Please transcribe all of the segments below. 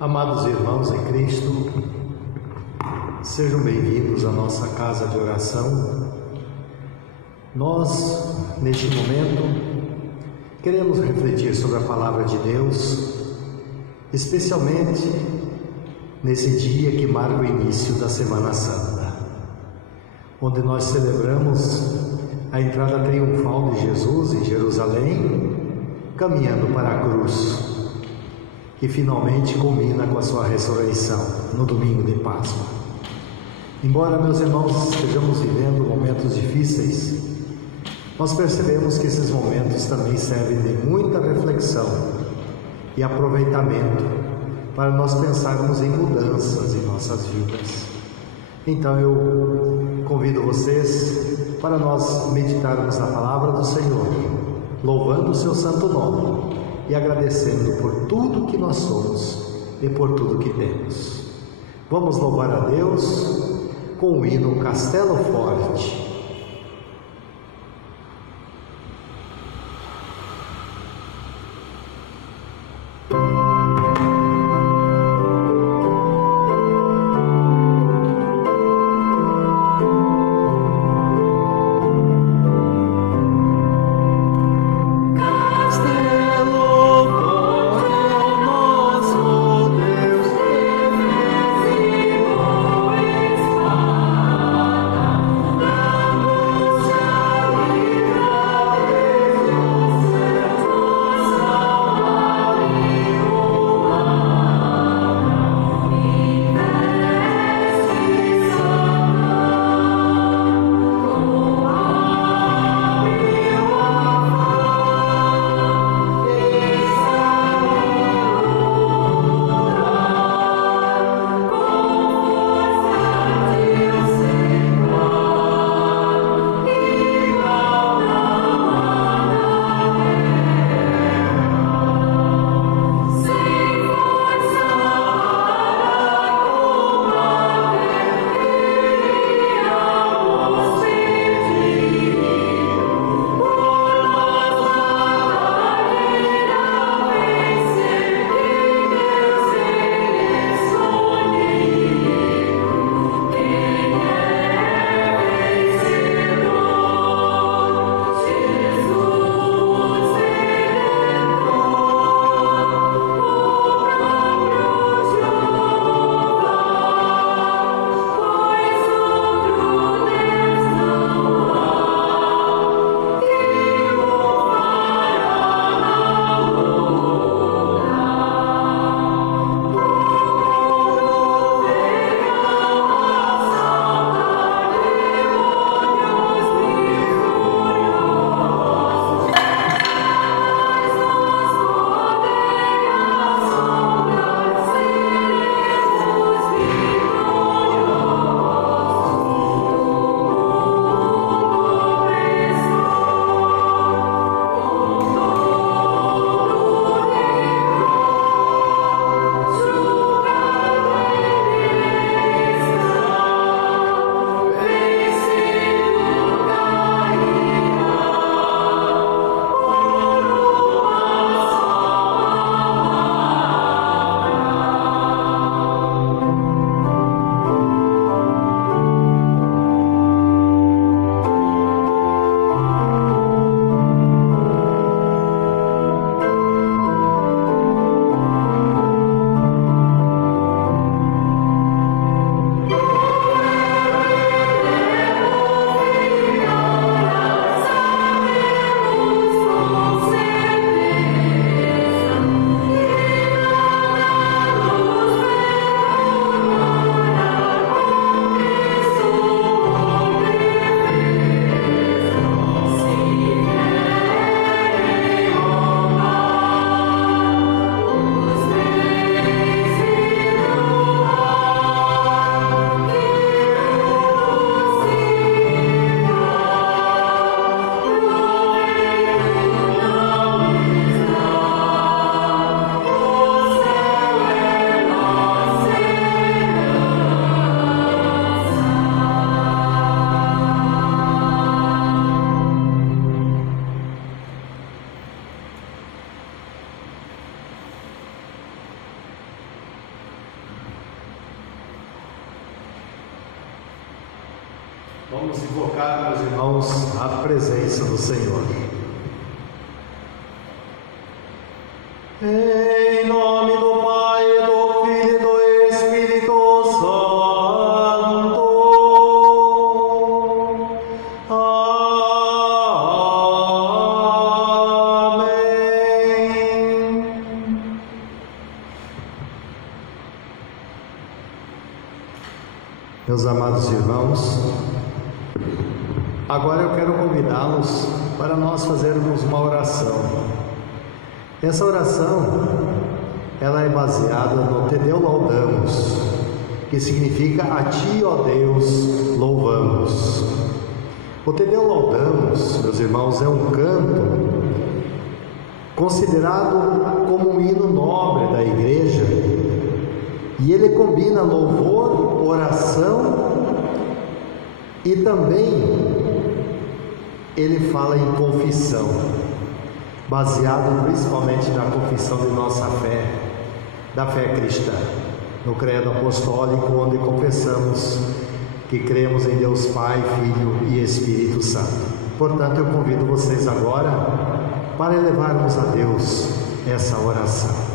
Amados irmãos em Cristo, sejam bem-vindos à nossa casa de oração. Nós, neste momento, queremos refletir sobre a Palavra de Deus, especialmente nesse dia que marca o início da Semana Santa, onde nós celebramos a entrada triunfal de Jesus em Jerusalém, caminhando para a cruz, que finalmente culmina com a sua ressurreição no domingo de Páscoa. Embora, meus irmãos, estejamos vivendo momentos difíceis, nós percebemos que esses momentos também servem de muita reflexão e aproveitamento para nós pensarmos em mudanças em nossas vidas. Então eu convido vocês para nós meditarmos na palavra do Senhor, louvando o seu santo nome e agradecendo por tudo que nós somos e por tudo que temos. Vamos louvar a Deus com o hino Castelo Forte. Deus colocar, meus irmãos, à presença do Senhor. Em nome do Pai, do Filho e do Espírito Santo. Amém. Meus amados irmãos, agora eu quero convidá-los para nós fazermos uma oração. Essa oração, ela é baseada no Te Deum Laudamus, que significa a Ti, ó Deus, louvamos. O Te Deum Laudamus, meus irmãos, é um canto considerado como um hino nobre da igreja, e ele combina louvor, oração e também ele fala em confissão, baseado principalmente na confissão de nossa fé, da fé cristã, no credo apostólico, onde confessamos que cremos em Deus Pai, Filho e Espírito Santo. Portanto, eu convido vocês agora para elevarmos a Deus essa oração.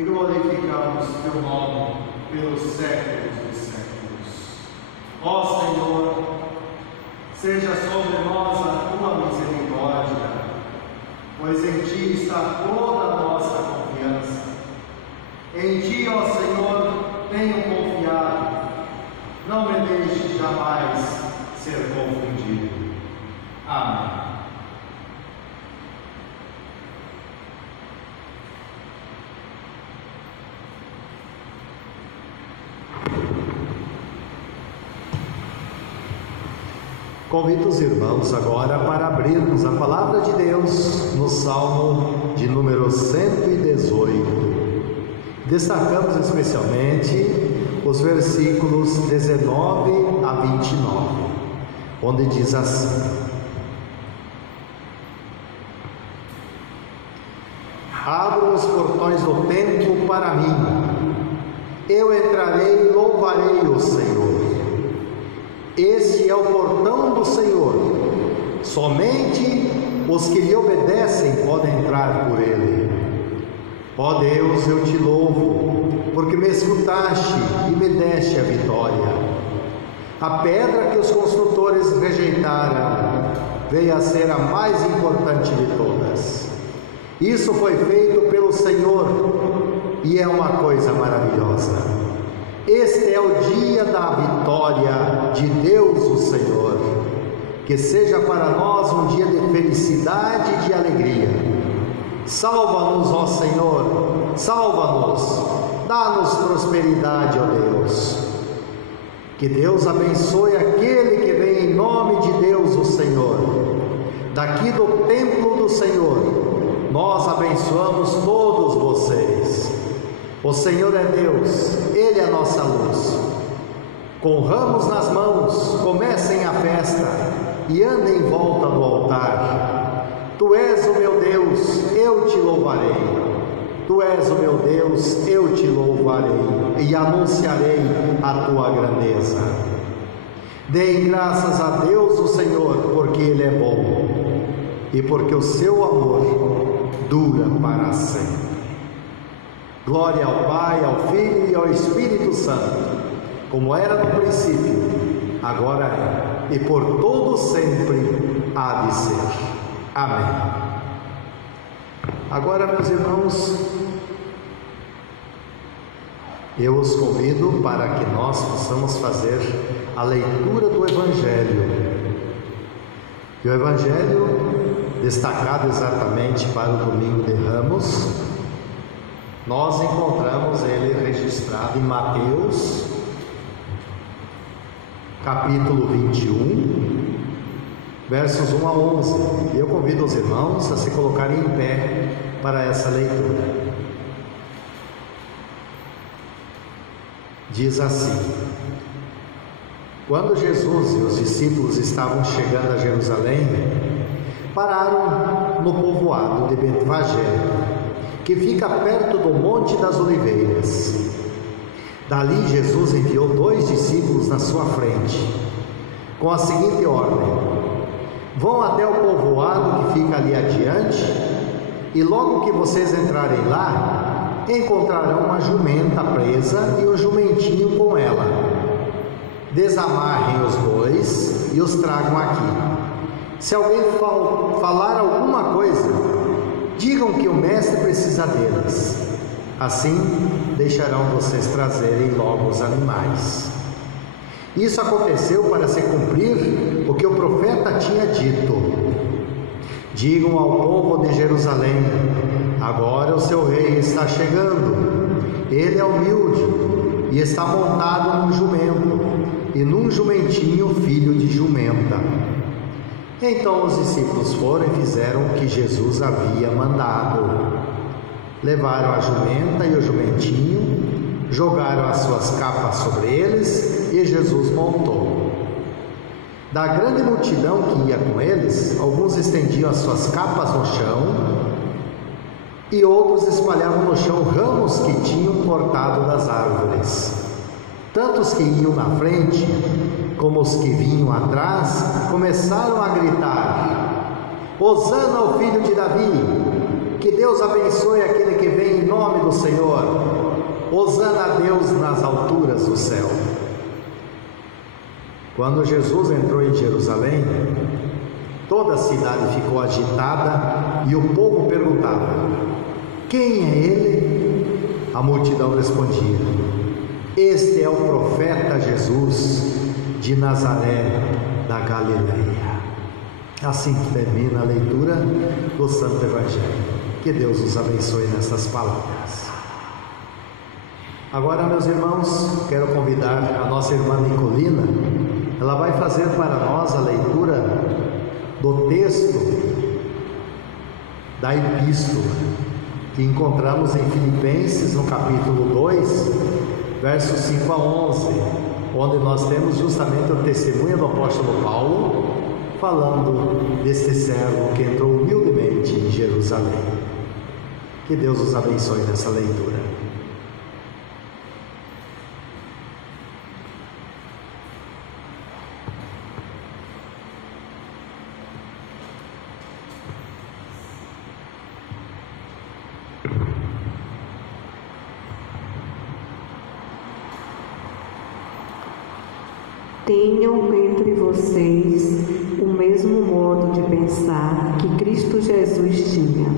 e glorificamos teu nome pelos séculos dos séculos. Ó Senhor, seja sobre nós a tua misericórdia, pois em ti está toda a nossa confiança. Em ti, ó Senhor, tenho confiado, não me deixes jamais ser confundido. Convido os irmãos agora para abrirmos a palavra de Deus no Salmo de número 118. Destacamos especialmente os versículos 19 a 29, onde diz assim: Abro os portões do templo para mim, eu entrarei e louvarei o Senhor. Este é o portão do Senhor, somente os que lhe obedecem podem entrar por ele. Ó Deus, eu te louvo, porque me escutaste e me deste a vitória. A pedra que os construtores rejeitaram veio a ser a mais importante de todas. Isso foi feito pelo Senhor e é uma coisa maravilhosa. Este é o dia da vitória de Deus, o Senhor. Que seja para nós um dia de felicidade e de alegria. Salva-nos, ó Senhor, salva-nos, dá-nos prosperidade, ó Deus. Que Deus abençoe aquele que vem em nome de Deus, o Senhor. Daqui do templo do Senhor, nós abençoamos todos vocês. O Senhor é Deus, Ele é a nossa luz. Com ramos nas mãos, comecem a festa e andem em volta do altar. Tu és o meu Deus, eu te louvarei. Tu és o meu Deus, eu te louvarei e anunciarei a tua grandeza. Deem graças a Deus, o Senhor, porque Ele é bom e porque o seu amor dura para sempre. Glória ao Pai, ao Filho e ao Espírito Santo, como era no princípio, agora é, e por todo sempre há de ser. Amém. Agora, meus irmãos, eu os convido para que nós possamos fazer a leitura do Evangelho. E o Evangelho, destacado exatamente para o domingo de Ramos, nós encontramos ele registrado em Mateus, capítulo 21, versos 1 a 11. E eu convido os irmãos a se colocarem em pé para essa leitura. Diz assim: Quando Jesus e os discípulos estavam chegando a Jerusalém, pararam no povoado de Betfagé, que fica perto do Monte das Oliveiras. Dali Jesus enviou 2 discípulos na sua frente, com a seguinte ordem: Vão até o povoado que fica ali adiante, e logo que vocês entrarem lá, encontrarão uma jumenta presa e um jumentinho com ela. Desamarrem os bois e os tragam aqui. Se alguém falar alguma coisa, digam que o mestre precisa deles. Assim deixarão vocês trazerem logo os animais. Isso aconteceu para se cumprir o que o profeta tinha dito: Digam ao povo de Jerusalém: agora o seu rei está chegando. Ele é humilde e está montado num jumento, e num jumentinho filho de jumenta. Então os discípulos foram e fizeram o que Jesus havia mandado. Levaram a jumenta e o jumentinho, jogaram as suas capas sobre eles e Jesus montou. Da grande multidão que ia com eles, alguns estendiam as suas capas no chão e outros espalhavam no chão ramos que tinham cortado das árvores. Tanto os que iam na frente como os que vinham atrás começaram a gritar: Hosana ao filho de Davi! Que Deus abençoe aquele que vem em nome do Senhor! Hosana a Deus nas alturas do céu! Quando Jesus entrou em Jerusalém, toda a cidade ficou agitada e o povo perguntava: Quem é ele? A multidão respondia: Este é o profeta Jesus de Nazaré da Galileia. Assim termina a leitura do Santo Evangelho. Que Deus os abençoe nessas palavras. Agora, meus irmãos, quero convidar a nossa irmã Nicolina ela vai fazer para nós a leitura do texto da epístola que encontramos em Filipenses, no capítulo 2, versos 5 a 11, onde nós temos justamente o testemunho do apóstolo Paulo, falando deste servo que entrou humildemente em Jerusalém. Que Deus os abençoe nessa leitura. Tenham entre vocês o mesmo modo de pensar que Cristo Jesus tinha.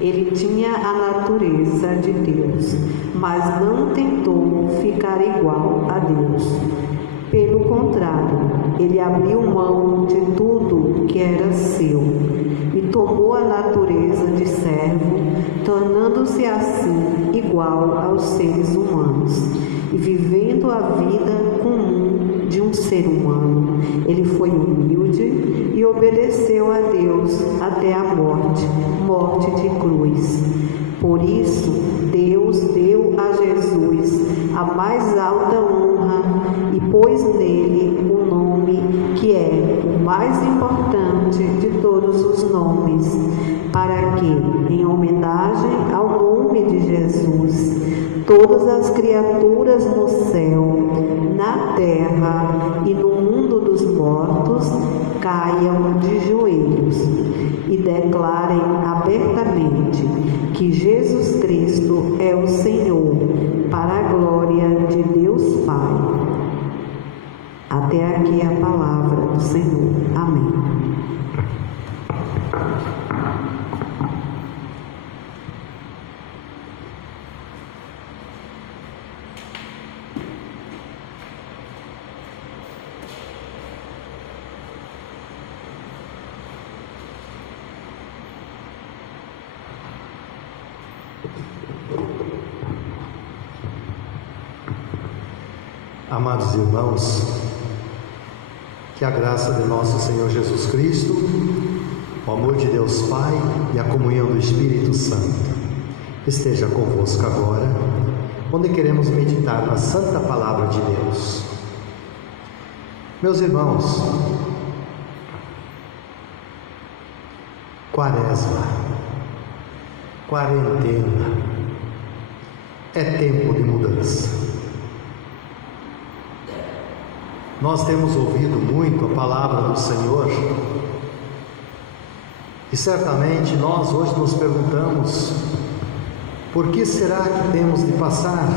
Ele tinha a natureza de Deus, mas não tentou ficar igual a Deus. Pelo contrário, ele abriu mão de tudo que era seu e tomou a natureza de servo, tornando-se assim igual aos seres humanos. E vivendo a vida comum de um ser humano, ele foi humilde e obedeceu a Deus até a morte de cruz. Por isso, Deus deu a Jesus a mais alta honra e pôs nele o nome que é o mais importante de todos os nomes, para que, em homenagem ao nome de Jesus, todas as criaturas no céu, na terra e no mundo dos mortos caiam de joelhos e declarem abertamente que Jesus Cristo é o Senhor, para a glória de Deus Pai. Até aqui a palavra do Senhor. Amém. Amados irmãos, que a graça de nosso Senhor Jesus Cristo, o amor de Deus Pai e a comunhão do Espírito Santo esteja convosco agora, onde queremos meditar na Santa Palavra de Deus. Meus irmãos, Quaresma, quarentena, é tempo de mudança. Nós temos ouvido muito a palavra do Senhor e certamente nós hoje nos perguntamos: por que será que temos de passar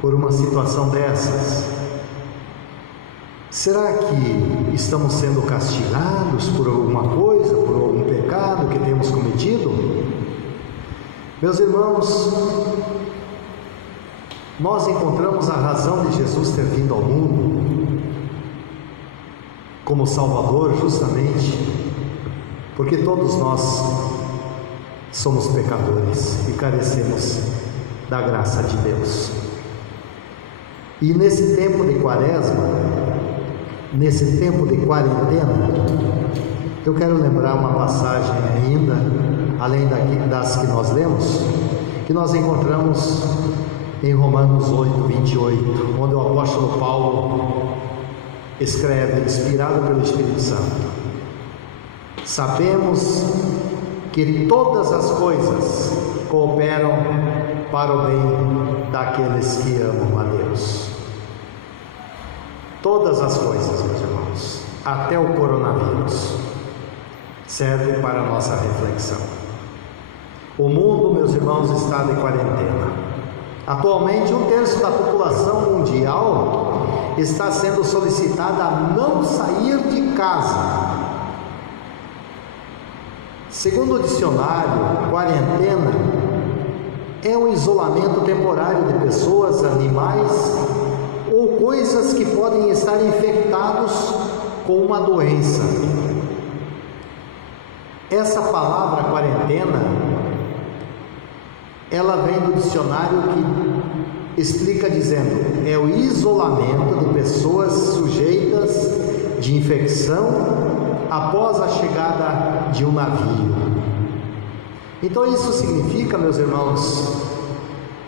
por uma situação dessas? Será que estamos sendo castigados por alguma coisa, por algum pecado que temos cometido? Meus irmãos, nós encontramos a razão de Jesus ter vindo ao mundo como Salvador justamente porque todos nós somos pecadores e carecemos da graça de Deus. E nesse tempo de Quaresma, nesse tempo de quarentena, eu quero lembrar uma passagem ainda, além das que nós lemos, que nós encontramos em Romanos 8, 28, onde o apóstolo Paulo escreve, inspirado pelo Espírito Santo: sabemos que todas as coisas cooperam para o bem daqueles que amam a Deus. Todas as coisas, meus irmãos, até o coronavírus, serve para a nossa reflexão. O mundo, meus irmãos, está de quarentena. Atualmente, 1/3 da população mundial está sendo solicitada a não sair de casa. Segundo o dicionário, quarentena é um isolamento temporário de pessoas, animais ou coisas que podem estar infectados com uma doença. Essa palavra quarentena, ela vem do dicionário que explica dizendo: é o isolamento de pessoas sujeitas de infecção após a chegada de um navio. Então isso significa, meus irmãos,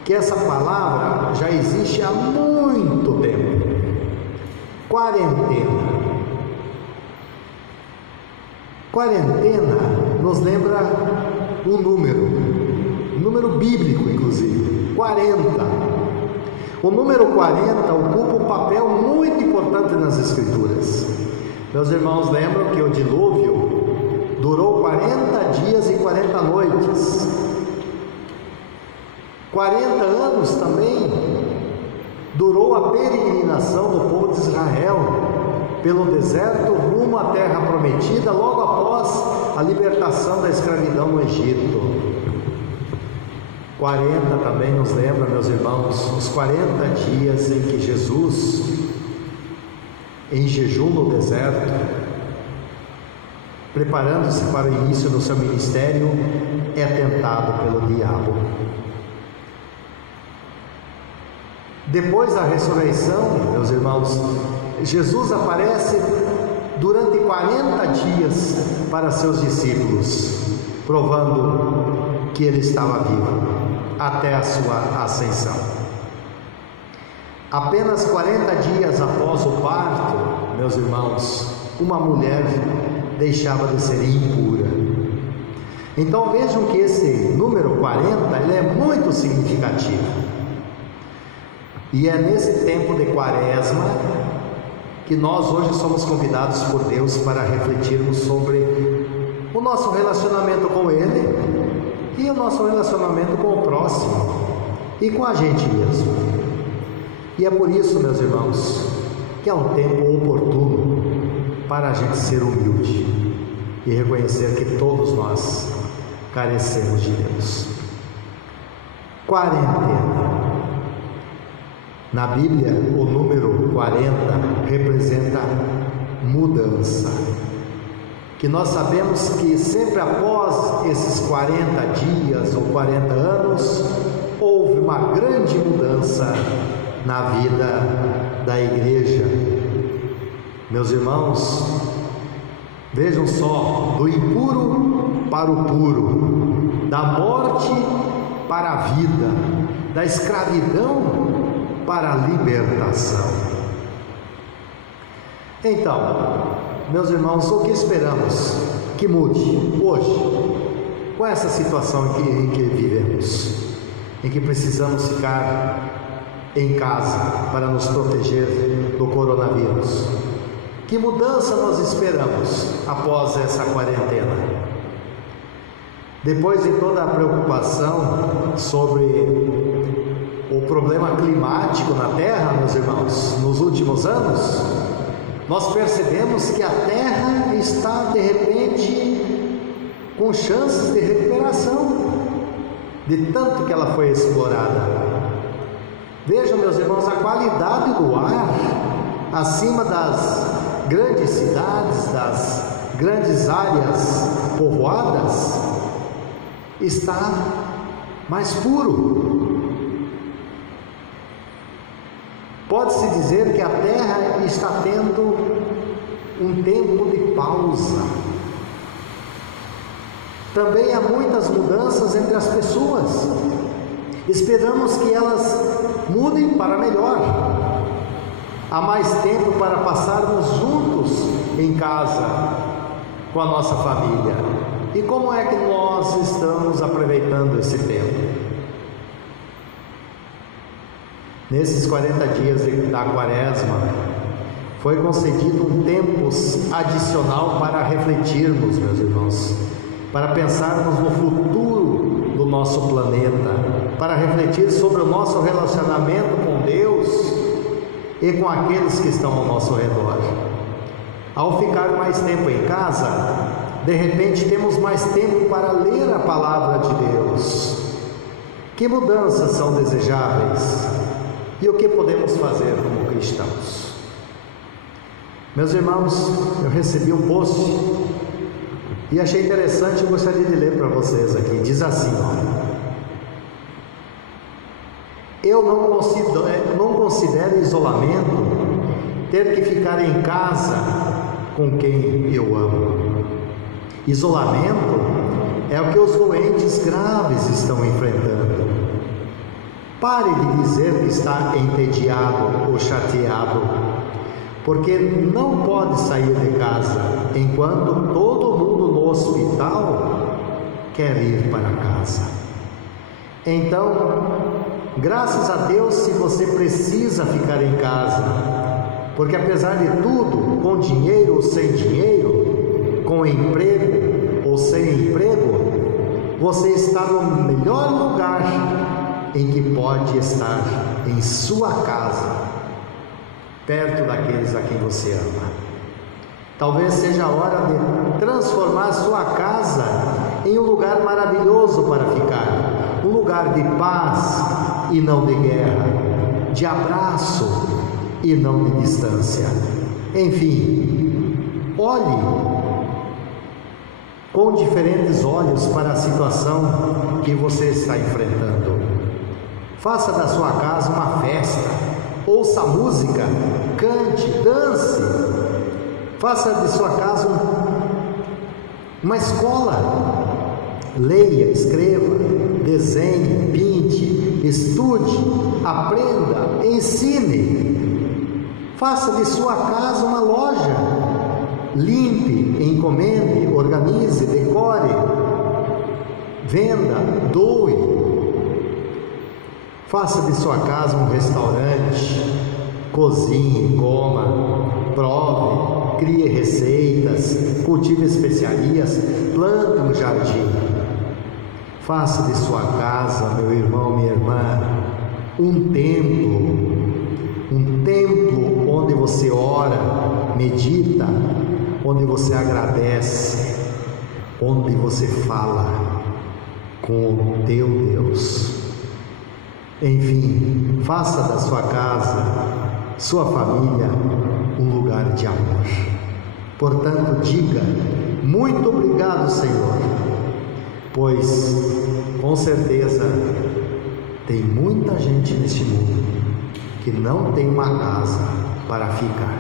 que essa palavra já existe há muito tempo. Quarentena. Quarentena nos lembra um número bíblico, inclusive, 40. O número 40 ocupa um papel muito importante nas Escrituras. Meus irmãos lembram que o dilúvio durou 40 dias e 40 noites. 40 anos também durou a peregrinação do povo de Israel pelo deserto rumo à terra prometida, logo após a libertação da escravidão no Egito. 40 também nos lembra, meus irmãos, os 40 dias em que Jesus, em jejum no deserto, preparando-se para o início do seu ministério, é tentado pelo diabo. Depois da ressurreição, meus irmãos, Jesus aparece durante 40 dias para seus discípulos, provando que ele estava vivo até a sua ascensão. Apenas 40 dias após o parto, meus irmãos, uma mulher deixava de ser impura. Então vejam que esse número 40 ele é muito significativo. E é nesse tempo de Quaresma que nós hoje somos convidados por Deus para refletirmos sobre o nosso relacionamento com Ele e o nosso relacionamento com o próximo e com a gente mesmo. E é por isso, meus irmãos, que é um tempo oportuno para a gente ser humilde e reconhecer que todos nós carecemos de Deus. Quarentena. Na Bíblia, o número 40 representa mudança. Que nós sabemos que sempre após esses 40 dias ou 40 anos, houve uma grande mudança na vida da igreja. Meus irmãos, vejam só, do impuro para o puro, da morte para a vida, da escravidão para a libertação. Então, meus irmãos, o que esperamos que mude hoje, com essa situação em que vivemos, em que precisamos ficar em casa para nos proteger do coronavírus? Que mudança nós esperamos após essa quarentena? Depois de toda a preocupação sobre o problema climático na Terra, meus irmãos, nos últimos anos, nós percebemos que a Terra está de repente com chances de recuperação, de tanto que ela foi explorada. Vejam, meus irmãos, a qualidade do ar acima das grandes cidades, das grandes áreas povoadas, está mais puro. Pode-se dizer que a Terra está tendo um tempo de pausa. Também há muitas mudanças entre as pessoas. Esperamos que elas mudem para melhor. Há mais tempo para passarmos juntos em casa com a nossa família. E como é que nós estamos aproveitando esse tempo? Nesses 40 dias da Quaresma, foi concedido um tempo adicional para refletirmos, meus irmãos, para pensarmos no futuro do nosso planeta, para refletir sobre o nosso relacionamento com Deus e com aqueles que estão ao nosso redor. Ao ficar mais tempo em casa, de repente temos mais tempo para ler a palavra de Deus. Que mudanças são desejáveis? E o que podemos fazer como cristãos? Meus irmãos, eu recebi um post e achei interessante, eu gostaria de ler para vocês aqui. Diz assim, ó: eu não considero isolamento ter que ficar em casa com quem eu amo. Isolamento é o que os doentes graves estão enfrentando. Pare de dizer que está entediado ou chateado, porque não pode sair de casa enquanto todo mundo no hospital quer ir para casa. Então, graças a Deus se você precisa ficar em casa, porque apesar de tudo, com dinheiro ou sem dinheiro, com emprego ou sem emprego, você está no melhor lugar em que pode estar, em sua casa, perto daqueles a quem você ama. Talvez seja a hora de transformar sua casa em um lugar maravilhoso para ficar, um lugar de paz e não de guerra, de abraço e não de distância. Enfim, olhe com diferentes olhos para a situação que você está enfrentando. Faça da sua casa uma festa, ouça música, cante, dance. Faça de sua casa uma escola. Leia, escreva, desenhe, pinte, estude, aprenda, ensine. Faça de sua casa uma loja. Limpe, encomende, organize, decore, venda, doe. Faça de sua casa um restaurante. Cozinhe, coma, prove, crie receitas, cultive especiarias, plante um jardim. Faça de sua casa, meu irmão, minha irmã, um templo onde você ora, medita, onde você agradece, onde você fala com o teu Deus. Enfim, faça da sua casa, sua família, um lugar de amor. Portanto, diga: muito obrigado, Senhor, pois com certeza tem muita gente neste mundo que não tem uma casa para ficar.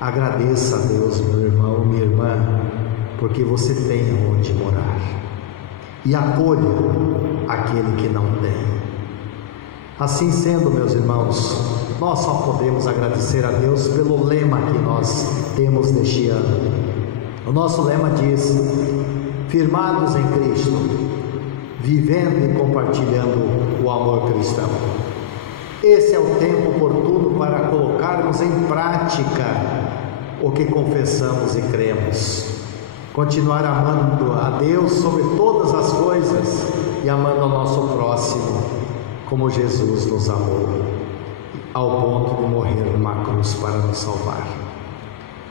Agradeça a Deus, meu irmão, minha irmã, porque você tem onde morar, e acolha aquele que não tem. Assim sendo, meus irmãos, nós só podemos agradecer a Deus pelo lema que nós temos neste ano. O nosso lema diz: firmados em Cristo, vivendo e compartilhando o amor cristão. Esse é o tempo oportuno para colocarmos em prática o que confessamos e cremos. Continuar amando a Deus sobre todas as coisas e amando ao nosso próximo como Jesus nos amou, ao ponto de morrer numa cruz para nos salvar.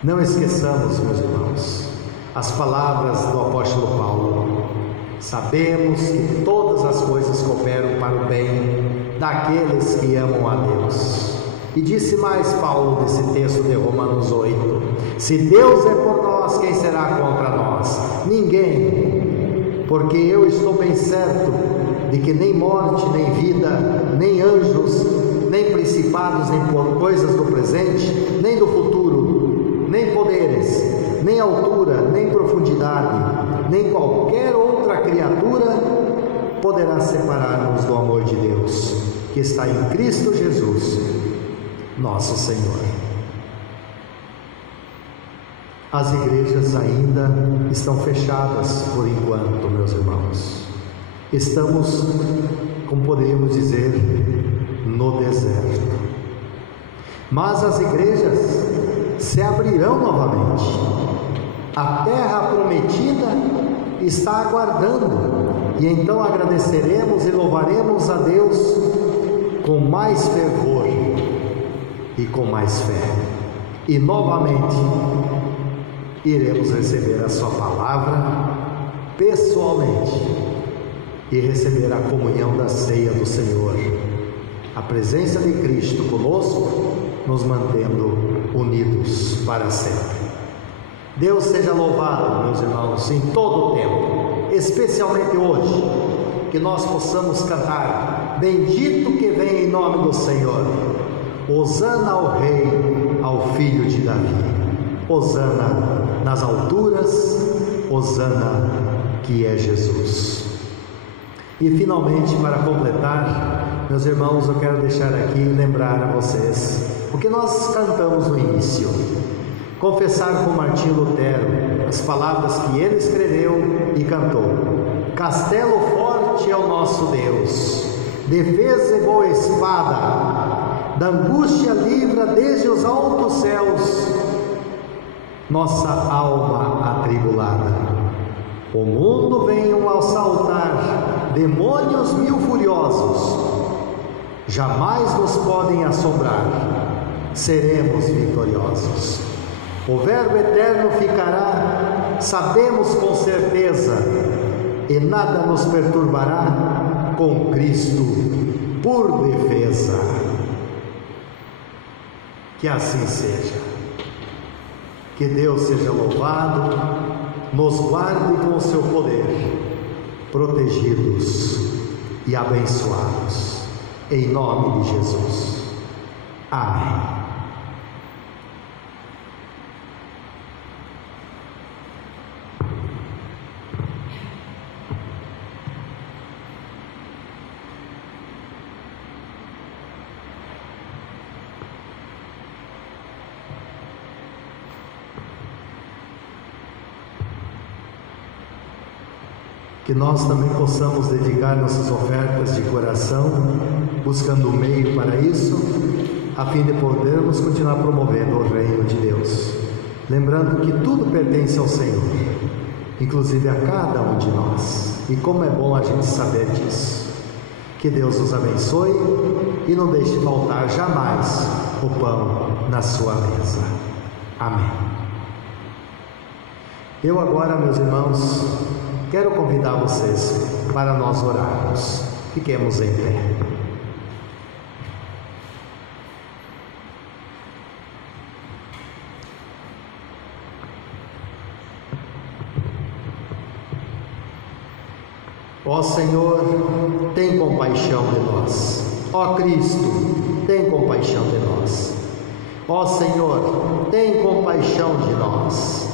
Não esqueçamos, meus irmãos, as palavras do apóstolo Paulo: sabemos que todas as coisas cooperam para o bem daqueles que amam a Deus. E disse mais Paulo nesse texto de Romanos 8: se Deus é por nós, quem será contra nós? Ninguém, porque eu estou bem certo de que nem morte, nem vida, nem anjos, nem principados, nem coisas do presente, nem do futuro, nem poderes, nem altura, nem profundidade, nem qualquer outra criatura poderá separar-nos do amor de Deus, que está em Cristo Jesus, nosso Senhor. As igrejas ainda estão fechadas por enquanto, meus irmãos. Estamos, como poderíamos dizer, no deserto. Mas as igrejas se abrirão novamente. A terra prometida está aguardando. E então agradeceremos e louvaremos a Deus com mais fervor e com mais fé. E novamente iremos receber a sua palavra pessoalmente e receber a comunhão da ceia do Senhor. A presença de Cristo conosco, nos mantendo unidos para sempre. Deus seja louvado, meus irmãos, em todo o tempo, especialmente hoje, que nós possamos cantar: bendito que vem em nome do Senhor. Hosana ao Rei, ao Filho de Davi. Hosana nas alturas, Hosana que é Jesus. E finalmente, para completar, meus irmãos, eu quero deixar aqui e lembrar a vocês o que nós cantamos no início. Confessar com Martinho Lutero as palavras que ele escreveu e cantou. Castelo forte é o nosso Deus, defesa e boa espada, da angústia livra desde os altos céus nossa alma atribulada. O mundo venham assaltar, demônios mil furiosos, jamais nos podem assombrar, seremos vitoriosos. O Verbo eterno ficará, sabemos com certeza, e nada nos perturbará, com Cristo por defesa. Que assim seja. Que Deus seja louvado, nos guarde com o seu poder, protegidos e abençoados, em nome de Jesus. Amém. Que nós também possamos dedicar nossas ofertas de coração, buscando um meio para isso, a fim de podermos continuar promovendo o reino de Deus. Lembrando que tudo pertence ao Senhor, inclusive a cada um de nós. E como é bom a gente saber disso. Que Deus nos abençoe e não deixe faltar jamais o pão na sua mesa. Amém. Eu agora, meus irmãos, quero convidar vocês para nós orarmos. Fiquemos em pé. Ó Senhor, tem compaixão de nós. Ó Cristo, tem compaixão de nós. Ó Senhor, tem compaixão de nós.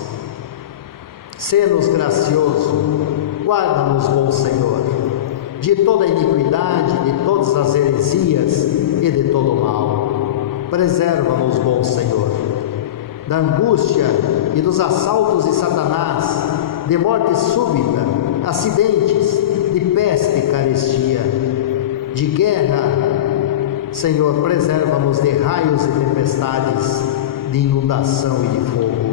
Sê-nos gracioso, guarda-nos, bom Senhor, de toda iniquidade, de todas as heresias e de todo o mal. Preserva-nos, bom Senhor, da angústia e dos assaltos de Satanás, de morte súbita, acidentes, de peste e carestia, de guerra. Senhor, preserva-nos de raios e tempestades, de inundação e de fogo,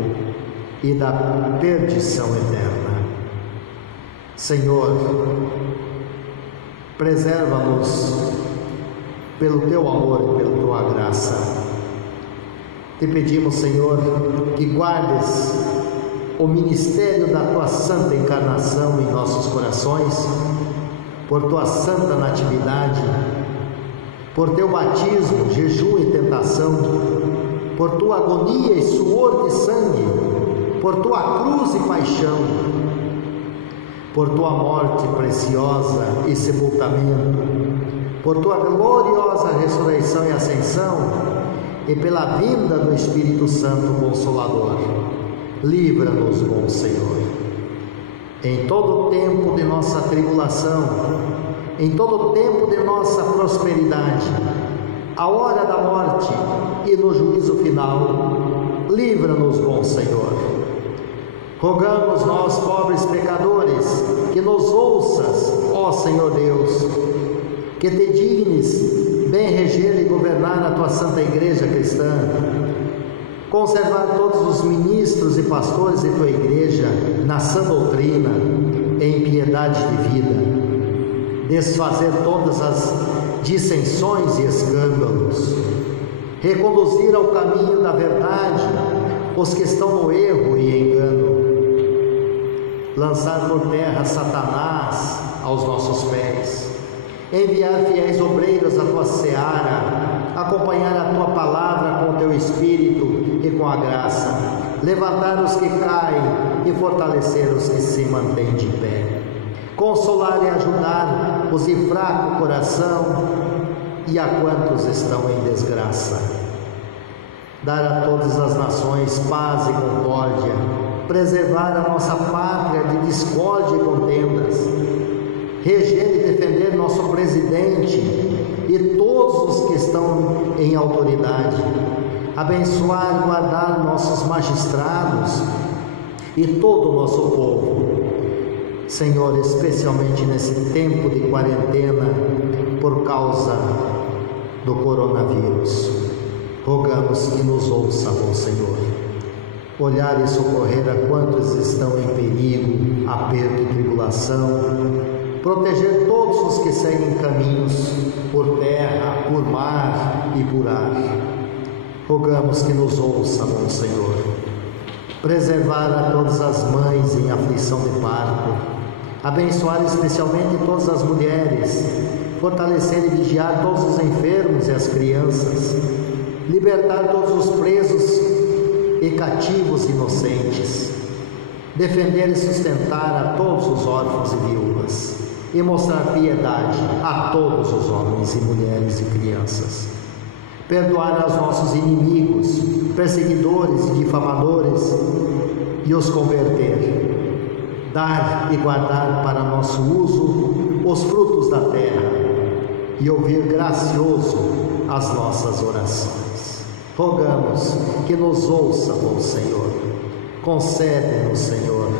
e da perdição eterna. Senhor, preserva-nos pelo Teu amor e pela Tua graça. Te pedimos, Senhor, que guardes o ministério da Tua santa encarnação em nossos corações, por Tua santa natividade, por Teu batismo, jejum e tentação, por Tua agonia e suor de sangue, por Tua cruz e paixão, por Tua morte preciosa e sepultamento, por Tua gloriosa ressurreição e ascensão, e pela vinda do Espírito Santo Consolador. Livra-nos, bom Senhor, em todo o tempo de nossa tribulação, em todo o tempo de nossa prosperidade, à hora da morte e no juízo final. Livra-nos, bom Senhor. Rogamos nós, pobres pecadores, que nos ouças, ó Senhor Deus, que te dignes bem reger e governar a Tua Santa Igreja Cristã, conservar todos os ministros e pastores de Tua Igreja na sã doutrina, em piedade de vida, desfazer todas as dissensões e escândalos, reconduzir ao caminho da verdade os que estão no erro e engano, lançar por terra Satanás aos nossos pés, enviar fiéis obreiros à Tua seara, acompanhar a Tua palavra com o Teu Espírito e com a graça, levantar os que caem e fortalecer os que se mantêm de pé. consolar e ajudar os de fraco coração e a quantos estão em desgraça. Dar a todas as nações paz e concórdia, preservar a nossa pátria de discórdia e contendas, reger e defender nosso presidente e todos os que estão em autoridade, abençoar e guardar nossos magistrados e todo o nosso povo. Senhor, especialmente nesse tempo de quarentena por causa do coronavírus, rogamos que nos ouça, bom Senhor. Olhar e socorrer a quantos estão em perigo, aperto e tribulação, proteger todos os que seguem caminhos por terra, por mar e por ar. Rogamos que nos ouça, bom Senhor. Preservar a todas as mães em aflição de parto, abençoar especialmente todas as mulheres, fortalecer e vigiar todos os enfermos e as crianças, libertar todos os presos e cativos inocentes, defender e sustentar a todos os órfãos e viúvas, e mostrar piedade a todos os homens e mulheres e crianças. Perdoar aos nossos inimigos, perseguidores e difamadores, e os converter. Dar e guardar para nosso uso os frutos da terra, e ouvir gracioso as nossas orações. Rogamos que nos ouça, bom Senhor. Concede-nos, Senhor,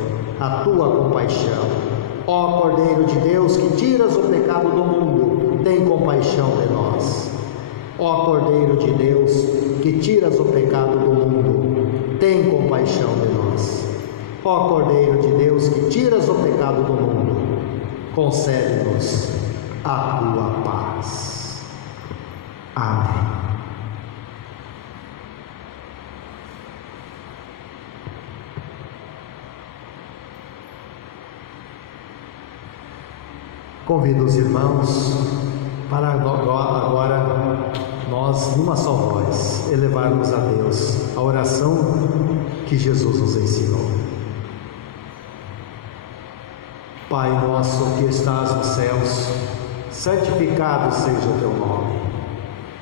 a tua compaixão. Ó Cordeiro de Deus, que tiras o pecado do mundo, tem compaixão de nós. Ó Cordeiro de Deus, que tiras o pecado do mundo, tem compaixão de nós. Ó Cordeiro de Deus, que tiras o pecado do mundo, concede-nos a tua paz. Amém. Convido os irmãos para agora nós, numa só voz, elevarmos a Deus a oração que Jesus nos ensinou. Pai nosso que estás nos céus, santificado seja o teu nome.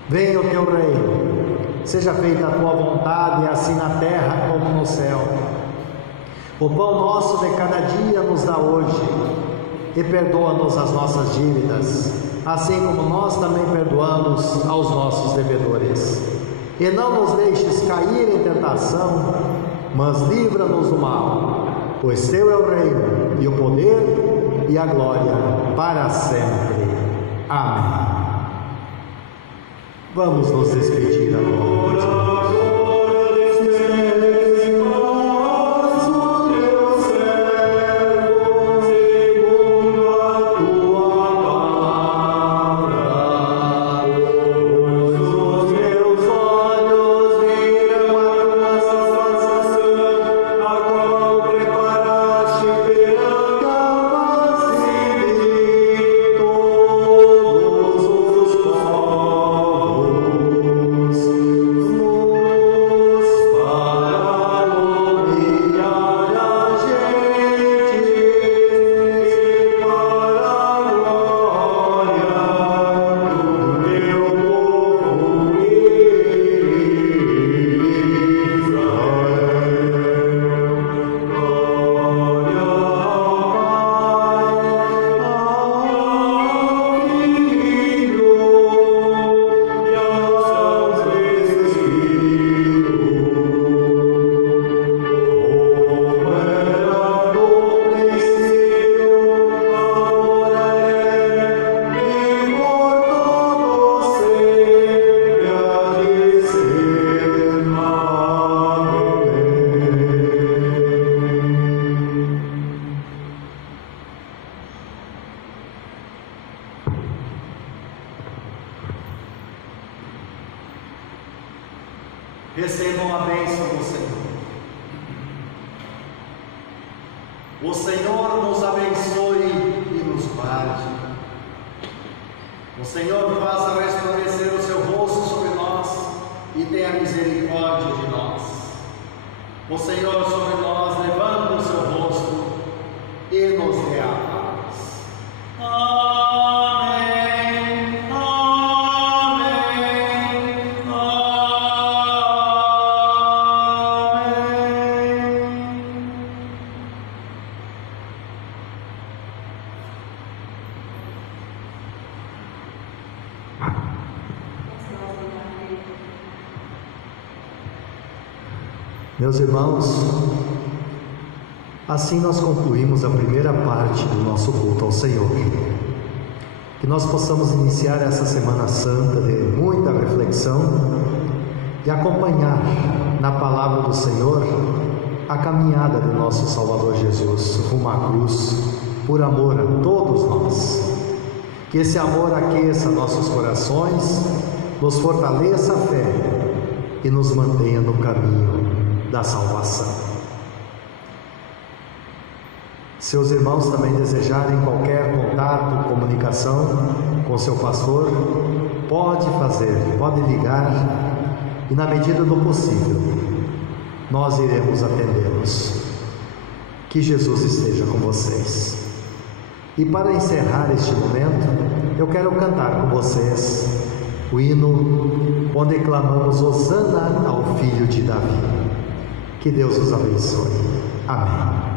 Venha o teu reino, seja feita a tua vontade, assim na terra como no céu. O pão nosso de cada dia nos dá hoje, e perdoa-nos as nossas dívidas, assim como nós também perdoamos aos nossos devedores. E não nos deixes cair em tentação, mas livra-nos do mal, pois teu é o reino, e o poder, e a glória, para sempre. Amém. Vamos nos despedir agora. Recebam a bênção do Senhor. O Senhor nos abençoe e nos guarde. O Senhor faça resplandecer o seu rosto sobre nós e tenha misericórdia de nós. O Senhor sobre nós levanta o seu rosto e nos dê a paz. Meus irmãos, assim nós concluímos a primeira parte do nosso culto ao Senhor. Que nós possamos iniciar essa Semana Santa de muita reflexão e acompanhar na palavra do Senhor a caminhada de nosso Salvador Jesus rumo à cruz, por amor a todos nós. Que esse amor aqueça nossos corações, nos fortaleça a fé e nos mantenha no caminho da salvação. Se os irmãos também desejarem qualquer contato, comunicação com seu pastor, pode ligar e, na medida do possível, nós iremos atendê-los. Que Jesus esteja com vocês. E para encerrar este momento, eu quero cantar com vocês o hino onde clamamos Hosana ao Filho de Davi. Que Deus os abençoe. Amém.